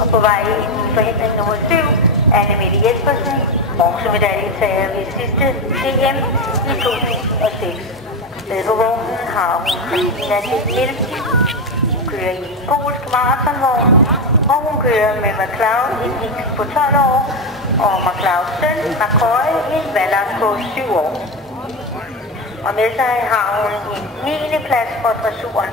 Og på vej ind i forhindring nummer 7, Anne-Mette Jespersen, bronzemedaljesager ved sidste DM i 2006. Med på vognen har hun Christina Nielsen. Hun kører i en polsk maratonvogn, og hun kører med McLeod, en heks på 12 år, og McLeods søn, McCoy, en valgt på 7 år. Og med sig har hun en 9. plads for dressuren.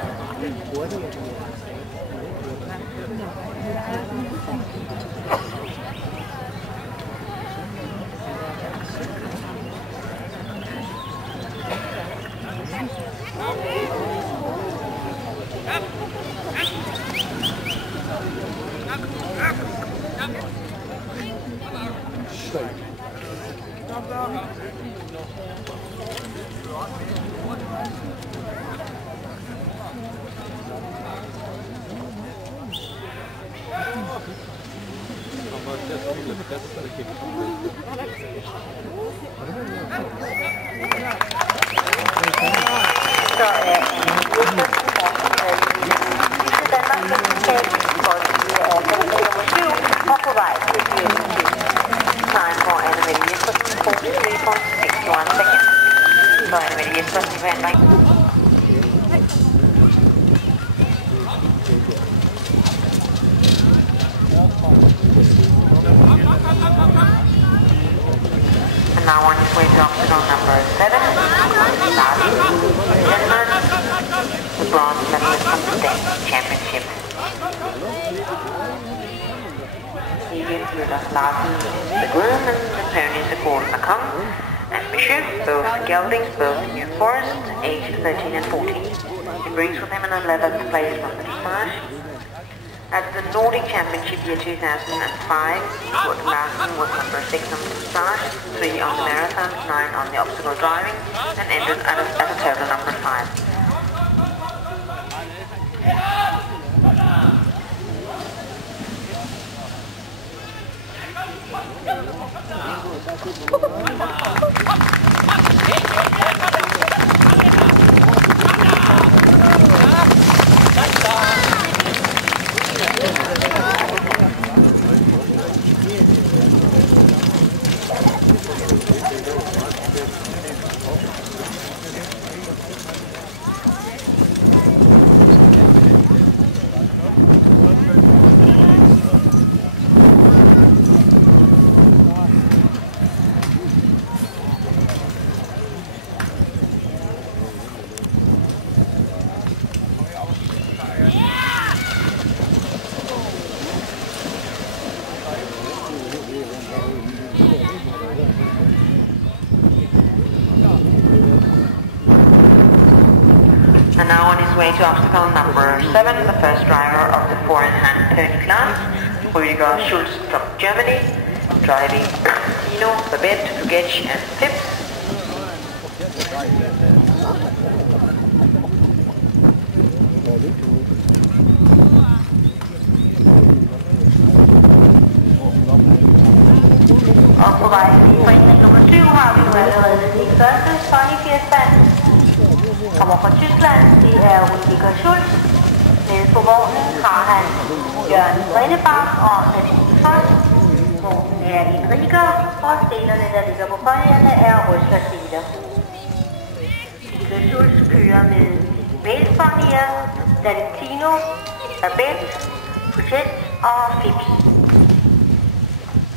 And now on his way to obstacle number 7, Larsen, Denmark, the bronze medalist from the state championship. He gives Rudolf Larsen the groom and the ponies are called Macomb and Bishop, both geldings, both New Forest, aged 13 and 14. He brings with him an 11th place from the dressage. At the Nordic Championship year 2005, Kurt Larsen was number 6 on the dressage, 3 on the marathon, 9 on the obstacle driving, and ended at a total number 5. And now on his way to obstacle number 7, the first driver of the 4-in-hand pony class, Rüdiger Schulz from Germany, driving Tino, Babette, Fugetsch and Pips. Og på vej i forening nummer 7 har vi jo allerede de første ponyfirstand. Kommer fra Tyskland, det er Rüdiger Schulz. Nede på vognen har han Jørgen Brindebach og Nadine Foss. Vognen er Enrico, og stenerne, der ligger på ponyerne, er rysterseler. Liga Schultz kører med Vælsponyer, Valentino, Abel, Puget og Fips.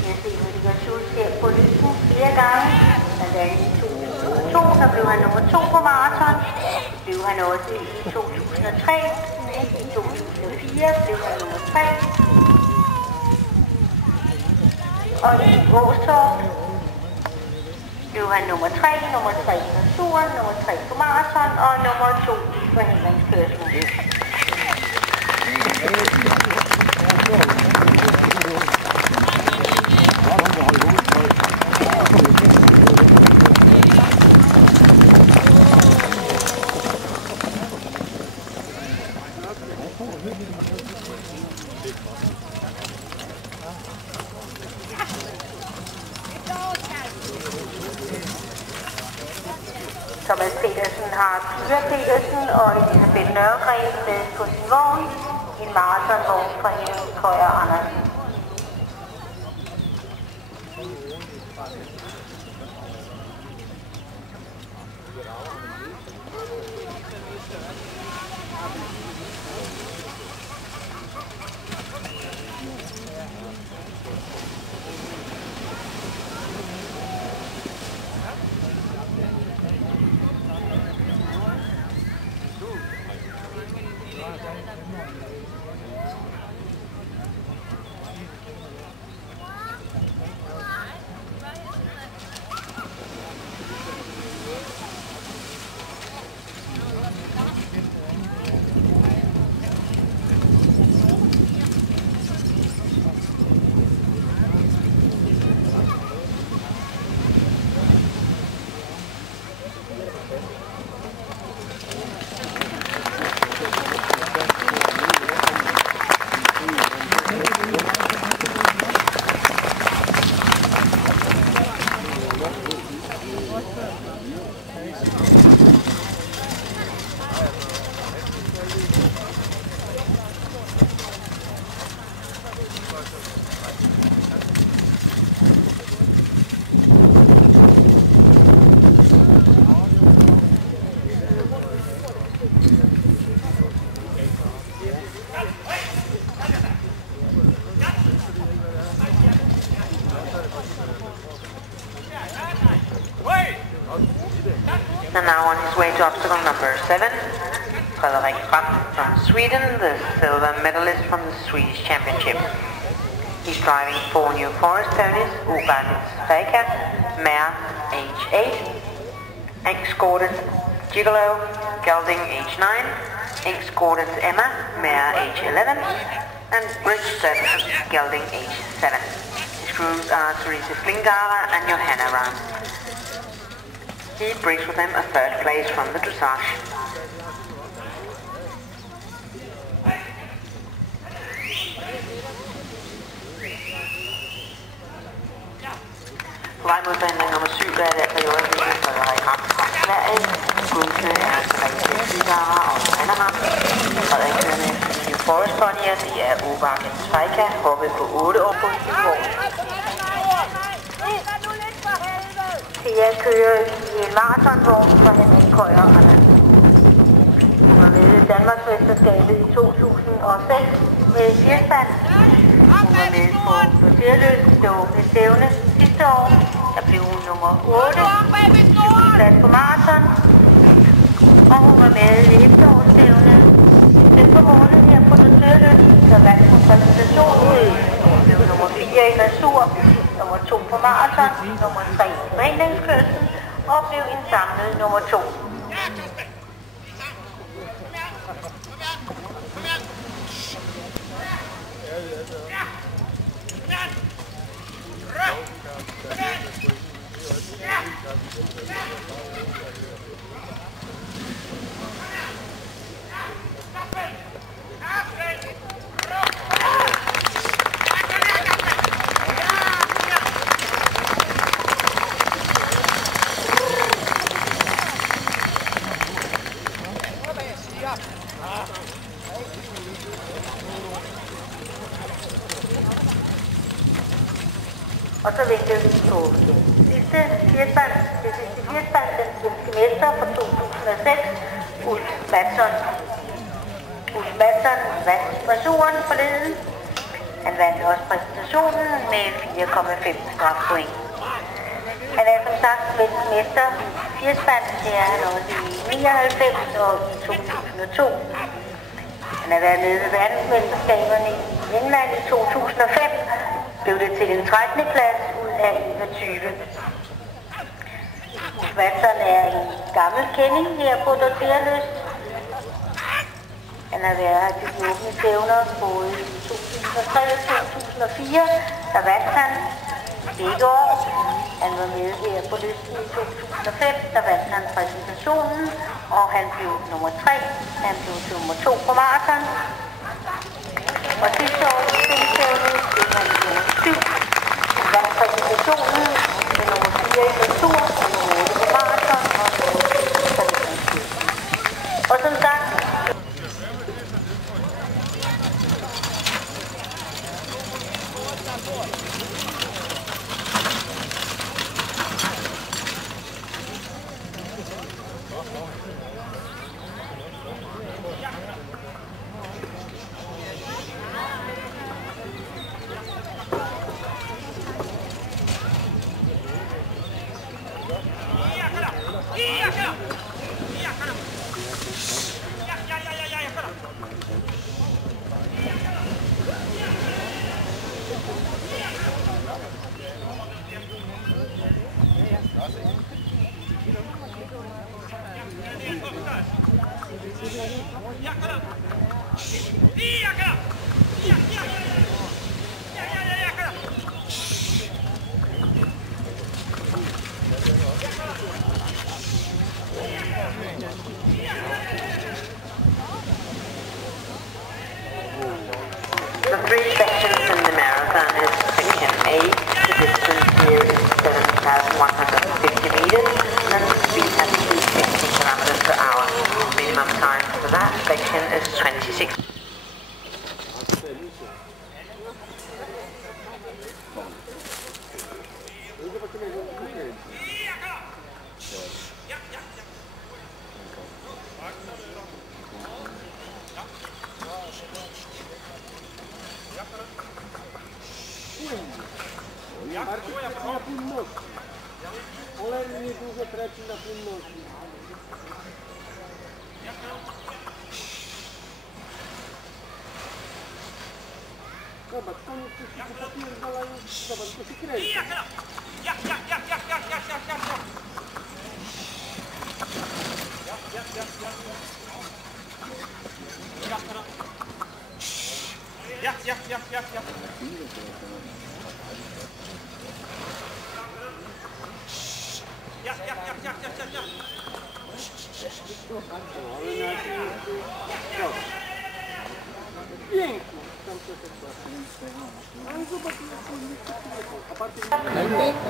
Jeg ser Liga Schultz her på lysen flere gange, blandt andet i 2002, der blev han nummer 2 på maraton. Det blev han også i 2003. I 2004 blev han nummer 3. Og i Åstorp blev han nummer 3 i naturen, nummer 3 på maraton og nummer 2 i forhindringskørslen. Thomas Petersen har Tyre Petersen og Elise Bent Nørregren med på sin vogn. En maratonvogn fra Henning Køjer Andersen. And now on his way to obstacle number 7, Frederik Fram from Sweden, the silver medalist from the Swedish Championship. He's driving 4 New Forest ponies, Obergens Faka, mare age 8, Ink-Scored Gigolo, gelding age 9, Ink-Scored Emma, mare age 11, and Bridgestone, gelding age 7. His crews are Therese Flingara and Johanna Ram. He brings with him a 3rd place from the dressage. På vej mod forhindring nummer 7, der er det altså Joachim Frederik Ram fra Sverige. Gudse er Therese Flingara og Johanna Ram. Frederik kører med New Forest ponyer, det er Obergens Faka, hoppet på 8 år på sin vogn. Jeg kører i en maratonvogn fra Henning Køjer Andersen. Hun var med i Danmarksmesterskabet i 2006 med firespand. Hun var med på Dyrløs stående stævne sidste år. Der blev hun nummer 8, 7. plads på maraton. Og hun var med i efterårsstævne december måned her på Dyrløs, der vandt på præsentationen. Hun blev nummer 4 i dressur, nummer 2 på maraton, nummer 3 i forhindringskørslen og blev en samlet nummer 2. Og så venter vi på den sidste firespand, den svenske mester fra 2006, Ulf Mattsson. Ulf Mattsson vandt dressuren forleden. Han vandt også præsentationen med 4,5 strafpoint. Han er som sagt svensk mester i firespand, det er han også i 99 og i 2002. Han har været med ved verdensmesterskaberne i England i 2005, blev det til en 13. plads ud af 21. Mattsson er en gammel kending her på Dorteerlyst. Han har været her til de åbne stævner både i 2003 og 2004, der vandt han begge år. Han var med her på lysten i 2005, der vandt han præsentationen, og han blev nummer 3. Han blev nummer 2 på maraton. Og sidste år i stævnet blev han nummer 7. Han vandt præsentationen med nummer 4 i dressur, og nummer 8 på maraton, og nummer 7 på dressur. Og som sagt, The three sections in the marathon is section A. The distance here is 7,150 meters and the speed has to be 50 kilometers per hour. Minimum time for that section is 26.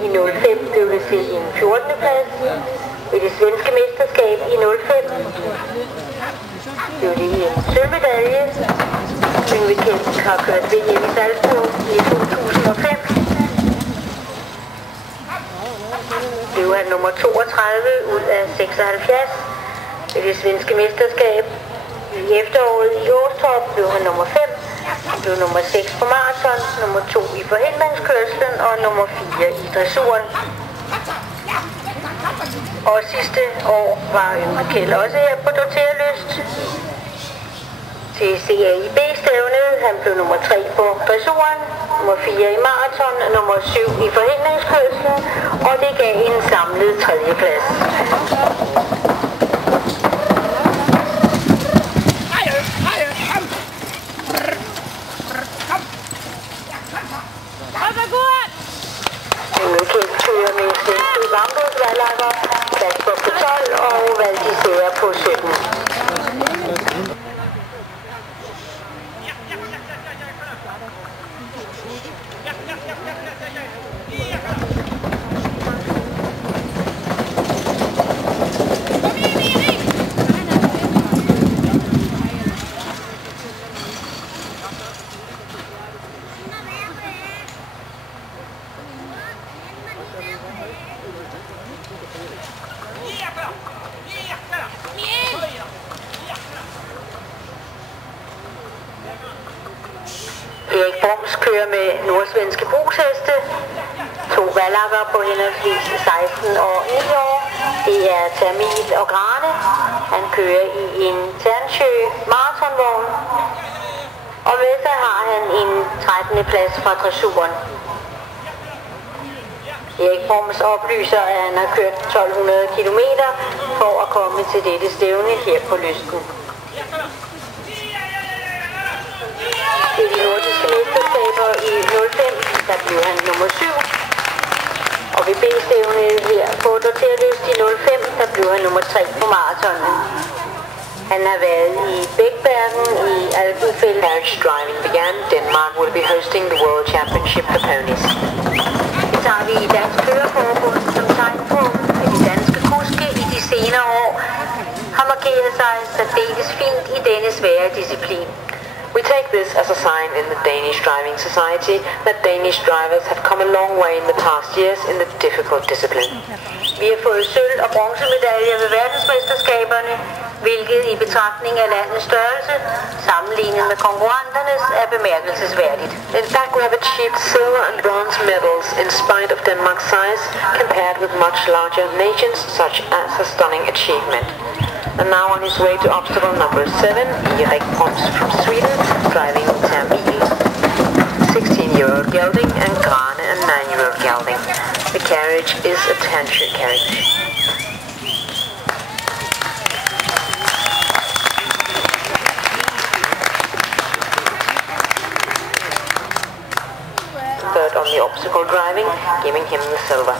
I 05 blev det til en 14. plads. I det svenske mesterskab i 05 blev det en sølvmedalje. Yngve Kjeld har kørt VM i Salzburg i 2005. Blev han nummer 32 ud af 76 i det svenske mesterskab. I efteråret i Åstorp blev han nummer 5. Han blev nummer 6 på maraton, nummer 2 i forhindringskørslen og nummer 4 i dressuren. Og sidste år var Yngve Kjeld også her på Dorteerlyst til CAIB-stævnet. Han blev nummer 3 på dressuren, nummer 4 i maraton og nummer 7 i forhindringskørslen, og det gav en samlet 3. plads. Yngve Kjeld kører med svenske Vamdrup-Vallacker, Kasper på 12 og Valdisere på 17. Kom Erik Broms kører med nordsvenske brugsheste. 2 valakker på henholdsvis 16 og 9 år. Det er Termil og Grane. Han kører i en Ternsjø maratonvogn. Og med sig har han en 13. plads fra dressuren. Erik Broms oplyser, at han har kørt 1200 km for at komme til dette stævne her på Lysten. I de nordiske mesterskaber i 05, der blev han nummer 7. Og ved B-stævnet her på Dorterlyst i 05, der blev han nummer 3 på maratonen. Han har været i Bækbergen i Alpenfelt. Carriage driving began. Denmark will be hosting the World Championship for ponies. Det tager vi i Dansk Køreforbund som tegn på, at de danske kuske i de senere år har markeret sig særdeles fint i denne svære disciplin. We take this as a sign in the Danish Driving Society that Danish drivers have come a long way in the past years in the difficult discipline. Vi har fået sølv- og bronzemedaljer ved verdensmesterskaberne, hvilket i betragtning af landets størrelse, sammenlignet med konkurrenternes, er bemærkelsesværdigt. In fact, we have achieved silver and bronze medals in spite of Denmark's size compared with much larger nations, such as a stunning achievement. And now on his way to obstacle number 7, Erik Broms from Sweden, driving Termil, 16-year-old gelding, and Grane, a 9-year-old gelding. The carriage is a Ternsjø carriage. Third on the obstacle driving, giving him the silver.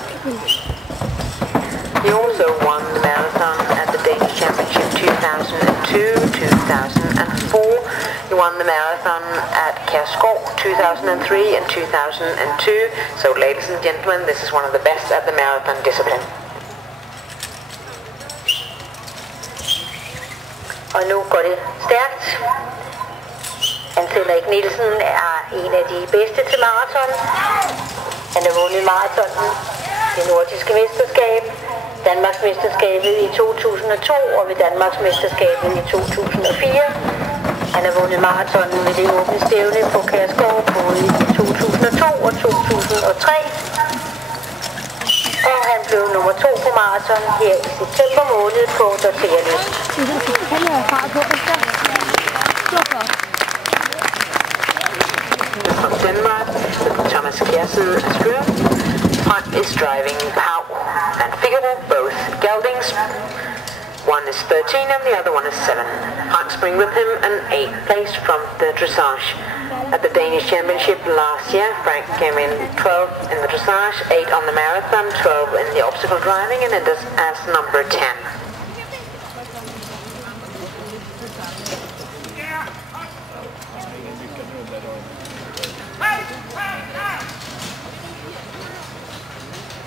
He also won the marathon at the Danish Championship 2002, 2004. He won the marathon at Kærskov 2003 and 2002. So ladies and gentlemen, this is one of the best at the marathon discipline. Og nu går det stærkt. Hans Henrik Nielsen er en af de bedste til maraton. Han har vundet maratonen, det nordiske mesterskab, Danmarksmesterskabet i 2002 og ved Danmarksmesterskabet i 2004. Han har vundet maratonen ved det åbne stævne på Kærskov både i 2002 og 2003. Og han blev nummer 2 på maraton her i september måned på Dorterlyst. From Denmark, Thomas Kjærsen Asbjørn. Frank is driving Pau and Figaro, both geldings. One is 13 and the other one is 7. Frank's bring with him an 8th place from the dressage. At the Danish Championship last year, Frank came in 12 in the dressage, 8 on the marathon, 12 in the obstacle driving, and ended as number 10.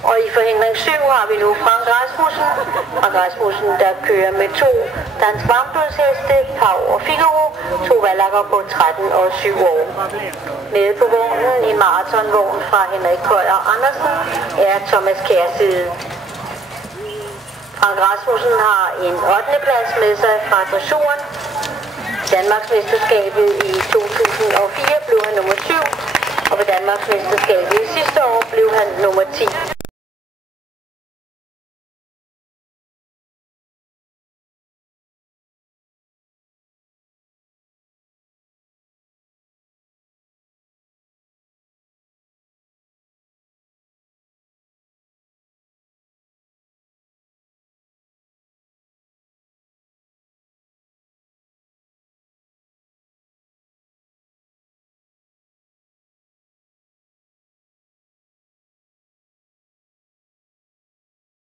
Og i forhindring 7 har vi nu Frank Rasmussen. Frank Rasmussen, der kører med 2 dansk varmblodsheste, Pau og Figaro, 2 valakker på 13 og 7 år. Nede på vognen i maratonvogn fra Henrik Køjer Andersen er Thomas Kjærside. Frank Rasmussen har en 8. plads med sig fra dressuren. Danmarksmesterskabet i 2004 blev han nummer 7, og ved Danmarksmesterskabet sidste år blev han nummer 10.